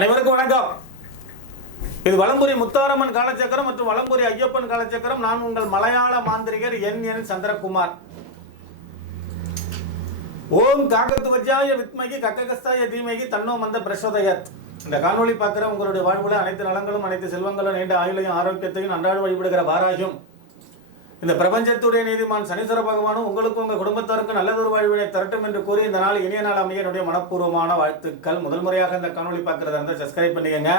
அனைவருக்கும் வணக்கம். இது வலம்புரி முத்தாரம்மன் காலச்சக்கரம் மற்றும் வலம்புரி ஐயப்பன் காலச்சக்கரம். நான் உங்கள் மலையாள மாந்திரிகர் என் என் சந்திரகுமார். ஓம் காகத்துவஜ்ஜாய வித்மகி கக்ககஸ்தாய தீமகி தன்னோ மந்த பிரசோதயத். இந்த காணொளி பார்க்குற உங்களுடைய வாழ்வுல அனைத்து நலங்களும் அனைத்து செல்வங்களும் நீண்ட ஆயுளையும் ஆரோக்கியத்தையும் அன்றாடம் வழிபடுகிற வாராயும் இந்த பிரபஞ்சத்துடைய நீதிமான் சனீஸ்வர பகவானும் உங்களுக்கும் உங்கள் குடும்பத்தாருக்கும் நல்லதொரு வாழ்வினை தரட்டும் என்று கூறி இந்த நாள் இனிய நாள் அமைய என்னுடைய மனப்பூர்வமான வாழ்த்துக்கள். முதல் முறையாக இந்த காணொளி பார்க்கறதா இருந்தால் சப்ஸ்கிரைப் பண்ணிக்கங்க.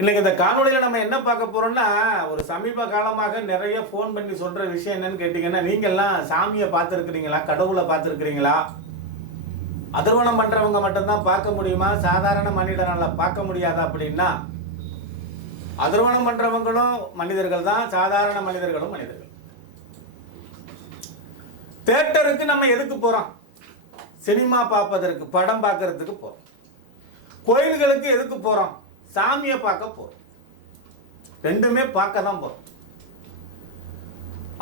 இன்னைக்கு இந்த காணொளியில் நம்ம என்ன பார்க்க போறோம்னா ஒரு சமீப காலமாக நிறைய ஃபோன் பண்ணி சொல்ற விஷயம் என்னன்னு கேட்டிங்கன்னா நீங்கெல்லாம் சாமியை பார்த்துருக்கிறீங்களா? கடவுளை பார்த்துருக்கிறீங்களா? அதர்வனம் பண்றவங்க மட்டும்தான் பார்க்க முடியுமா? சாதாரண மனிதனால பார்க்க முடியாதா அப்படின்னா அதிர்வனம் பண்றவங்களும் மனிதர்கள் தான் சாதாரண மனிதர்களும் மனிதர்கள். தேட்டருக்கு நம்ம எதுக்கு போறோம்? சினிமா பார்ப்பதற்கு படம் பார்க்கறதுக்கு போறோம். கோயில்களுக்கு எதுக்கு போறோம்? சாமியை பார்க்க போறோம். ரெண்டுமே பார்க்க தான் போறோம்.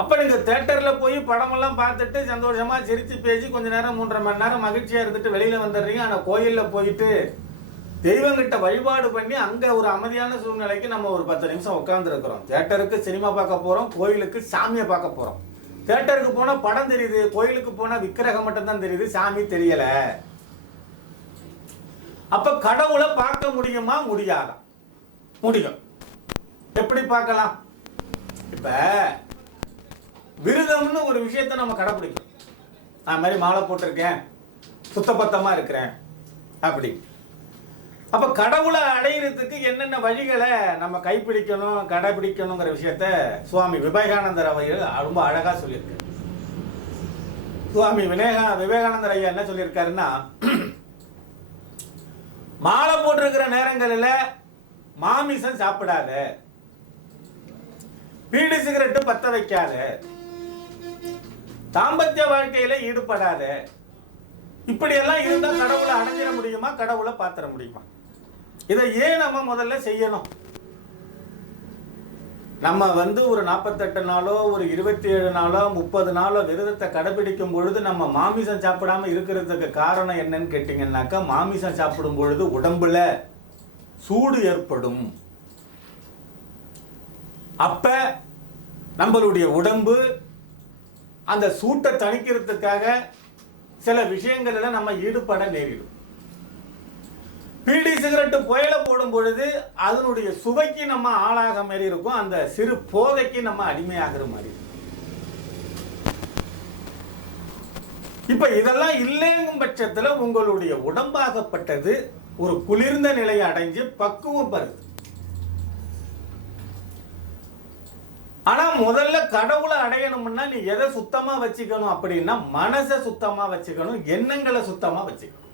அப்ப நீங்க தேட்டர்ல போய் படமெல்லாம் பார்த்துட்டு சந்தோஷமா சிரிச்சு பேசி கொஞ்ச நேரம் மூன்றரை மணி நேரம் மகிழ்ச்சியா இருந்துட்டு வெளியில வந்துடுறீங்க. ஆனா கோயில்ல போயிட்டு தெய்வங்கிட்ட வழிபாடு பண்ணி அங்கே ஒரு அமைதியான சூழ்நிலைக்கு நம்ம ஒரு பத்து நிமிஷம் உட்காந்துருக்குறோம் தேட்டருக்கு சினிமா பார்க்க போகிறோம் கோயிலுக்கு சாமியை பார்க்க போகிறோம் தேட்டருக்கு போனால் படம் தெரியுது கோயிலுக்கு போனால் விக்கிரகம் மட்டும்தான் தெரியுது சாமி தெரியலை. அப்போ கடவுளை பார்க்க முடியுமா? முடியாதா? முடியும். எப்படி பார்க்கலாம்? இப்போ விரதம்னு ஒரு விஷயத்தை நம்ம கடைப்பிடிக்கணும் நான் மாதிரி மாலை போட்டிருக்கேன் சுத்தபத்தமாக இருக்கிறேன் அப்படி அப்ப கடவுளை அடையிறதுக்கு என்னென்ன வழிகளை நம்ம கைப்பிடிக்கணும் கடைபிடிக்கணுங்கிற விஷயத்த சுவாமி விவேகானந்தர் அவர்கள் ரொம்ப அழகா சொல்லியிருக்காரு. சுவாமி விவேகா விவேகானந்தர் ஐயா என்ன சொல்லியிருக்காருன்னா மாலை போட்டிருக்கிற நேரங்களில் மாமிசம் சாப்பிடாத பீடி சிகரெட்டு பத்த வைக்காத தாம்பத்திய வாழ்க்கையில ஈடுபடாத இப்படியெல்லாம் இருந்தா கடவுளை அடைஞ்சிட முடியுமா? கடவுளை பாத்திர முடியுமா? இதை ஏன் நம்ம முதல்ல செய்யணும்? நம்ம வந்து ஒரு நாற்பத்தெட்டு நாளோ ஒரு இருபத்தி ஏழு நாளோ முப்பது நாளோ விரதத்தை கடைபிடிக்கும் பொழுது நம்ம மாமிசம் சாப்பிடாம இருக்கிறதுக்கு காரணம் என்னன்னு கேட்டிங்கன்னாக்கா மாமிசம் சாப்பிடும் பொழுது உடம்புல சூடு ஏற்படும். அப்ப நம்மளுடைய உடம்பு அந்த சூட்டை தணிக்கிறதுக்காக சில விஷயங்களில் நம்ம ஈடுபட நேரிடும். பீடி சிகரெட்டு புயல போடும் பொழுது அதனுடைய சுவைக்கு நம்ம ஆளாக மாதிரி இருக்கும். அந்த சிறு போதைக்கு நம்ம அடிமையாகிற மாதிரி இருக்கும். இப்ப இதெல்லாம் இல்லைங்கும் பட்சத்தில் உங்களுடைய உடம்பாகப்பட்டது ஒரு குளிர்ந்த நிலையை அடைஞ்சு பக்குவம் பெறுது ஆனா முதல்ல கடவுளை அடையணும்னா நீ எதை சுத்தமா வச்சுக்கணும் அப்படின்னா மனசை சுத்தமா வச்சுக்கணும் எண்ணங்களை சுத்தமா வச்சுக்கணும்.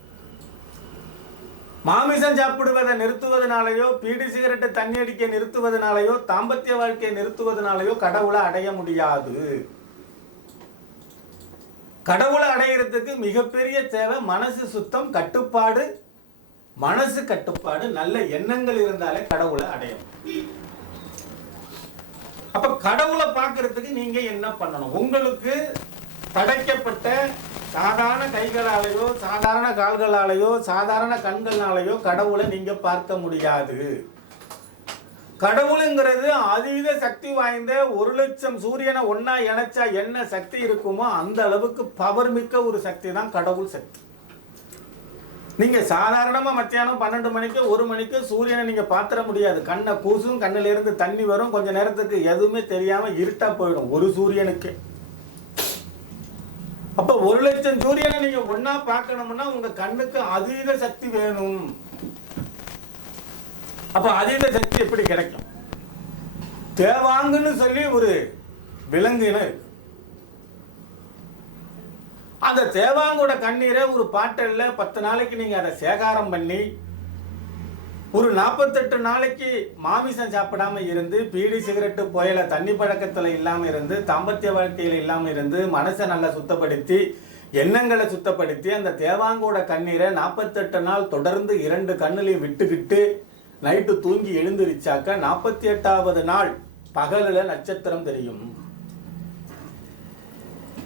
மாமிசம் சாப்பிடுவதை நிறுத்துவதனாலேயோ பீடி சிகரெட்டை தண்ணி அடிக்க நிறுத்துவதனாலேயோ தாம்பத்திய வாழ்க்கையை நிறுத்துவதனாலேயோ கடவுளை அடைய முடியாது. கடவுளை அடையிறதுக்கு மிகப்பெரிய தேவை மனசு சுத்தம் கட்டுப்பாடு. மனசு கட்டுப்பாடு நல்ல எண்ணங்கள் இருந்தாலே கடவுளை அடையும் அப்ப கடவுளை பார்க்கறதுக்கு நீங்க என்ன பண்ணணும்? உங்களுக்கு படைக்கப்பட்ட சாதாரண கைகளாலேயோ சாதாரண கால்களாலேயோ சாதாரண கண்களாலேயோ கடவுளை நீங்கள் பார்க்க முடியாது. கடவுளுங்கிறது அதிவித சக்தி வாய்ந்த ஒரு லட்சம் சூரியனை ஒன்றா இணைச்சா என்ன சக்தி இருக்குமோ அந்த அளவுக்கு பவர் மிக்க ஒரு சக்தி தான் கடவுள் சக்தி. நீங்கள் சாதாரணமாக மத்தியானம் பன்னெண்டு மணிக்கு ஒரு மணிக்கு சூரியனை நீங்கள் பார்த்துட முடியாது. கண்ணை கூசும் கண்ணுல இருந்து தண்ணி வரும். கொஞ்சம் நேரத்துக்கு எதுவுமே தெரியாமல் இருட்டாக போயிடும் ஒரு சூரியனுக்கு. அப்ப ஒரு லட்சம் சூரியனை நீங்க ஒன்னா பார்க்கணும்னா உங்க கண்ணுக்கு அதீத சக்தி வேணும். அப்ப அதீத சக்தி எப்படி கிடைக்கும்? தேவாங்குன்னு சொல்லி ஒரு விலங்கின இருக்கு. அந்த தேவாங்கோட கண்ணீரை ஒரு பாட்டல்ல பத்து நாளைக்கு நீங்கள் அதை சேகாரம் பண்ணி ஒரு நாற்பத்தெட்டு நாளைக்கு மாமிசம் சாப்பிடாம இருந்து பீடி சிகரெட்டு புயல தண்ணி பழக்கத்தில் இல்லாமல் இருந்து தாம்பத்திய வாழ்க்கையில் இல்லாமல் இருந்து மனசை நல்லா சுத்தப்படுத்தி எண்ணங்களை சுத்தப்படுத்தி அந்த தேவாங்கோட கண்ணீரை நாற்பத்தெட்டு நாள் தொடர்ந்து இரண்டு கண்ணுலையும் விட்டுக்கிட்டு நைட்டு தூங்கி எழுந்திருச்சாக்க நாற்பத்தி எட்டாவது நாள் பகலில் நட்சத்திரம் தெரியும்.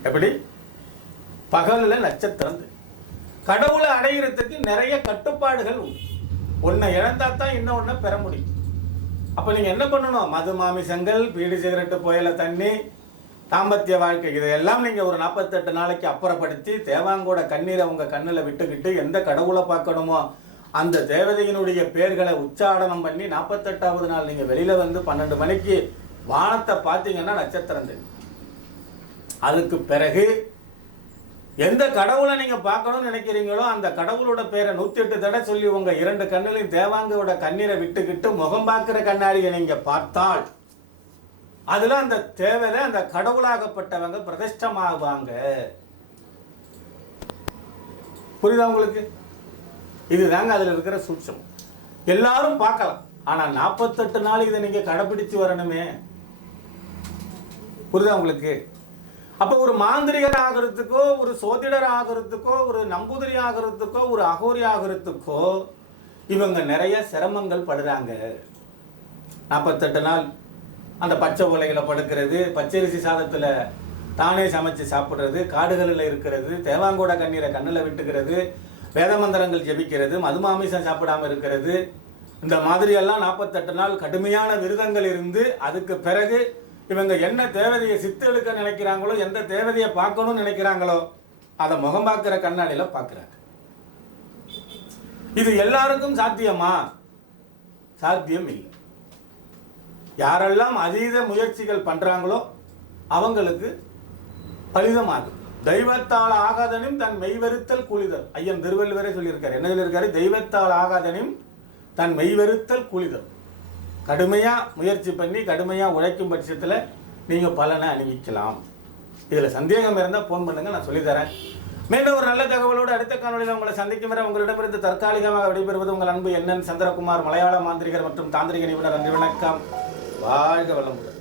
எப்படி? பகலில் நட்சத்திரம் தெரியும். கடவுளை அடையிறதுக்கு நிறைய கட்டுப்பாடுகள் உண்டு. ஒன்றை இழந்தா தான் இன்னொன்று பெற முடியும். அப்போ நீங்கள் என்ன பண்ணணும்? மது மாமிசங்கள் பீடி சிகரெட்டு புயல தண்ணி தாம்பத்திய வாழ்க்கை இதையெல்லாம் நீங்கள் ஒரு நாற்பத்தெட்டு நாளைக்கு அப்புறப்படுத்தி தேவாங்கோட கண்ணீரை உங்கள் கண்ணில் விட்டுக்கிட்டு எந்த கடவுளை பார்க்கணுமோ அந்த தேவதையினுடைய பேர்களை உச்சாடனம் பண்ணி நாற்பத்தெட்டாவது நாள் நீங்கள் வெளியில் வந்து பன்னெண்டு மணிக்கு வானத்தை பார்த்தீங்கன்னா நட்சத்திரம் தெரியும். அதுக்கு பிறகு எந்த கடவுளை நீங்க பார்க்கணும்னு நினைக்கிறீங்களோ அந்த கடவுளோட பேரை நூத்தி எட்டு தடவை சொல்லி உங்க இரண்டு கண்ணிலையும் தேவாங்கோட கண்ணீரை விட்டுக்கிட்டு முகம் பார்க்கிற கண்ணாடியை நீங்க பார்த்தால் அதுல அந்த தேவையில அந்த கடவுளாகப்பட்டவங்க பிரதிஷ்டமாகுவாங்க புரியுதா உங்களுக்கு? இதுதாங்க அதுல இருக்கிற சூட்சம். எல்லாரும் பார்க்கலாம். ஆனா நாற்பத்தெட்டு நாள் இதை நீங்க கடைபிடிச்சு வரணுமே. புரியுதா உங்களுக்கு? அப்போ ஒரு மாந்திரிகர் ஆகிறதுக்கோ ஒரு சோதிடர் ஆகிறதுக்கோ ஒரு நம்பூதிரி ஆகிறதுக்கோ ஒரு அகோரி ஆகிறதுக்கோ இவங்க நிறைய சிரமங்கள் படுறாங்க. நாற்பத்தெட்டு நாள் அந்த பச்சை உலைகளை படுக்கிறது பச்சரிசி சாதத்தில் தானே சமைச்சு சாப்பிட்றது காடுகளில் இருக்கிறது தேவாங்கோட கண்ணீரை கண்ணில் விட்டுக்கிறது வேத மந்திரங்கள் ஜெபிக்கிறது மதுமாமிசம் சாப்பிடாம இருக்கிறது. இந்த மாதிரியெல்லாம் நாற்பத்தெட்டு நாள் கடுமையான விரதங்கள் இருந்து அதுக்கு பிறகு இவங்க என்ன தேவதையை சித்து எடுக்க நினைக்கிறாங்களோ எந்த தேவதையை பார்க்கணும்னு நினைக்கிறாங்களோ அதை முகம் பார்க்கிற கண்ணாடியில் பார்க்குறாங்க. இது எல்லாருக்கும் சாத்தியமா? சாத்தியம் இல்லை. யாரெல்லாம் அதீத முயற்சிகள் பண்ணுறாங்களோ அவங்களுக்கு பலிதமாகும். தெய்வத்தால் ஆகாதனும் தன் மெய்வருத்தல் கூலிதல். ஐயன் திருவள்ளுவரே சொல்லியிருக்காரு. என்ன சொல்லியிருக்காரு? தெய்வத்தால் ஆகாதனும் தன் மெய்வருத்தல் கூலிதல். கடுமையாக முயற்சி பண்ணி கடுமையாக உழைக்கும் பட்சத்தில் நீங்கள் பலனை அணிவிக்கலாம். இதில் சந்தேகம் இருந்தால் ஃபோன் பண்ணுங்கள் நான் சொல்லித்தரேன். மீண்டும் ஒரு நல்ல தகவலோடு அடுத்த காணொலியில் உங்களை சந்திக்கும் வரை உங்களிடமிருந்து தற்காலிகமாக விடைபெறுவது உங்கள் அன்பு என்னன் சந்திரகுமார் மலையாள மாந்திரிகர் மற்றும் தாந்திரிக நிபுணர் நன்றி வணக்கம். வாழ்க வளமுடன்.